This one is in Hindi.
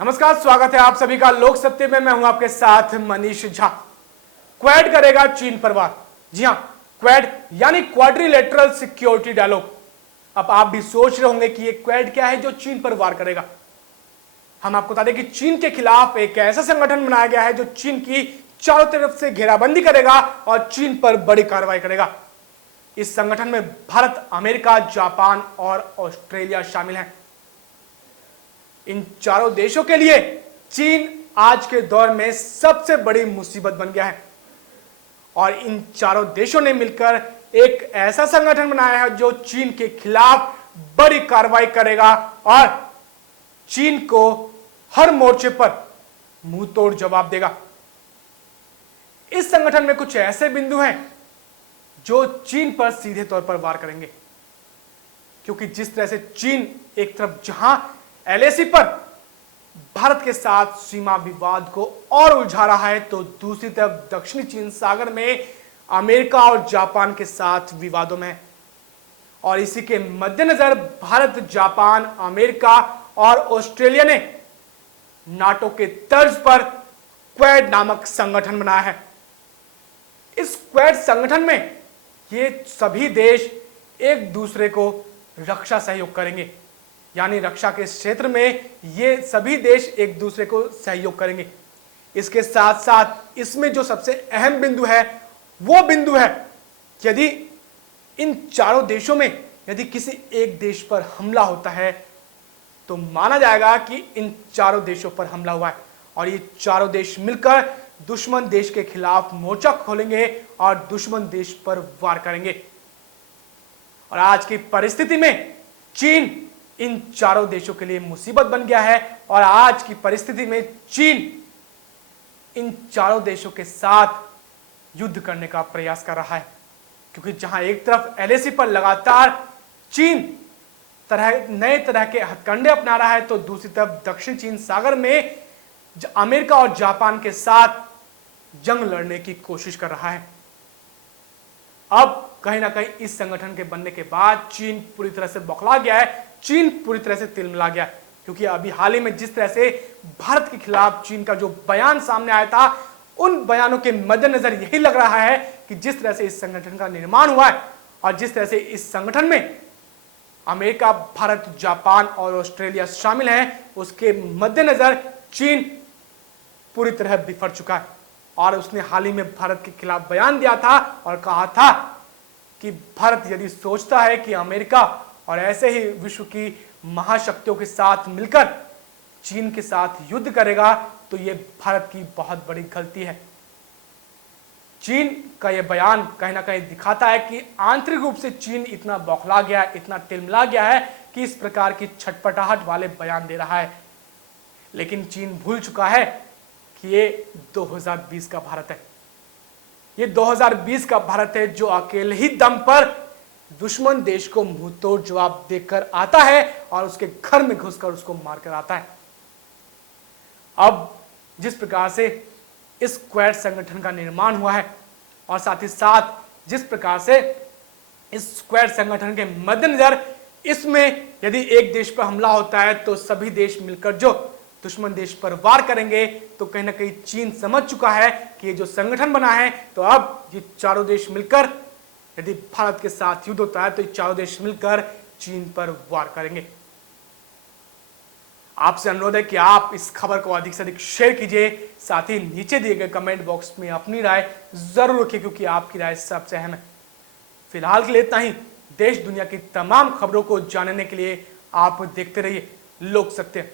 नमस्कार, स्वागत है आप सभी का लोक सत्य में। मैं हूं आपके साथ मनीष झा। क्वेड करेगा चीन पर वार। जी हां, क्वेड यानी क्वाड्रिलेटरल सिक्योरिटी डायलॉग। अब आप भी सोच रहे होंगे कि ये क्वेड क्या है जो चीन पर वार करेगा। हम आपको बता दें कि चीन के खिलाफ एक ऐसा संगठन बनाया गया है जो चीन की चारों तरफ से घेराबंदी करेगा और चीन पर बड़ी कार्रवाई करेगा। इस संगठन में भारत, अमेरिका, जापान और ऑस्ट्रेलिया शामिल हैं। इन चारों देशों के लिए चीन आज के दौर में सबसे बड़ी मुसीबत बन गया है और इन चारों देशों ने मिलकर एक ऐसा संगठन बनाया है जो चीन के खिलाफ बड़ी कार्रवाई करेगा और चीन को हर मोर्चे पर मुंह तोड़ जवाब देगा। इस संगठन में कुछ ऐसे बिंदु हैं जो चीन पर सीधे तौर पर वार करेंगे, क्योंकि जिस तरह से चीन एक तरफ जहां एलएसी पर भारत के साथ सीमा विवाद को और उलझा रहा है, तो दूसरी तरफ दक्षिणी चीन सागर में अमेरिका और जापान के साथ विवादों में है। और इसी के मद्देनजर भारत, जापान, अमेरिका और ऑस्ट्रेलिया ने नाटो के तर्ज पर क्वेड नामक संगठन बनाया है। इस क्वेड संगठन में ये सभी देश एक दूसरे को रक्षा सहयोग करेंगे, यानी रक्षा के क्षेत्र में ये सभी देश एक दूसरे को सहयोग करेंगे। इसके साथ साथ इसमें जो सबसे अहम बिंदु है वो बिंदु है कि यदि इन चारों देशों में यदि किसी एक देश पर हमला होता है तो माना जाएगा कि इन चारों देशों पर हमला हुआ है और ये चारों देश मिलकर दुश्मन देश के खिलाफ मोर्चा खोलेंगे और दुश्मन देश पर वार करेंगे। और आज की परिस्थिति में चीन इन चारों देशों के लिए मुसीबत बन गया है और आज की परिस्थिति में चीन इन चारों देशों के साथ युद्ध करने का प्रयास कर रहा है, क्योंकि जहां एक तरफ एलएसी पर लगातार चीन नए तरह के हथकंडे अपना रहा है, तो दूसरी तरफ दक्षिण चीन सागर में अमेरिका और जापान के साथ जंग लड़ने की कोशिश कर रहा है। अब कहीं ना कहीं इस संगठन के बनने के बाद चीन पूरी तरह से बौखला गया है, चीन पूरी तरह से तिलमिला गया, क्योंकि अभी हाल ही में जिस तरह से भारत के खिलाफ चीन का जो बयान सामने आया था, उन बयानों के मद्देनजर यही लग रहा है कि जिस तरह से इस संगठन का निर्माण हुआ है और जिस तरह से इस संगठन में अमेरिका, भारत, जापान और ऑस्ट्रेलिया शामिल हैं, उसके मद्देनजर चीन पूरी तरह बिफर चुका है। और उसने हाल ही में भारत के खिलाफ बयान दिया था और कहा था कि भारत यदि सोचता है कि अमेरिका और ऐसे ही विश्व की महाशक्तियों के साथ मिलकर चीन के साथ युद्ध करेगा तो यह भारत की बहुत बड़ी गलती है। चीन का यह बयान कहीं ना कहीं दिखाता है कि आंतरिक रूप से चीन इतना बौखला गया, इतना तिलमिला गया है कि इस प्रकार की छटपटाहट वाले बयान दे रहा है। लेकिन चीन भूल चुका है कि ये 2020 का भारत है। ये 2020 का भारत है जो अकेले ही दम पर दुश्मन देश को मुंहतोड़ जवाब देकर आता है और उसके घर में घुसकर उसको मारकर आता है। अब जिस प्रकार से इस क्वेड संगठन का निर्माण हुआ है और साथ ही साथ जिस प्रकार से इस क्वेड संगठन के मद्देनजर इसमें यदि एक देश पर हमला होता है तो सभी देश मिलकर जो दुश्मन देश पर वार करेंगे, तो कहीं ना कहीं चीन समझ चुका है कि ये जो संगठन बना है, तो अब ये चारों देश मिलकर यदि भारत के साथ युद्ध होता है तो ये चारों देश मिलकर चीन पर वार करेंगे। आपसे अनुरोध है कि आप इस खबर को अधिक से अधिक शेयर कीजिए, साथ ही नीचे दिए गए कमेंट बॉक्स में अपनी राय जरूर रखिए, क्योंकि आपकी राय सबसे अहम है। फिलहाल के लिए इतना ही। देश दुनिया की तमाम खबरों को जानने के लिए आप देखते रहिए लोक सत्य।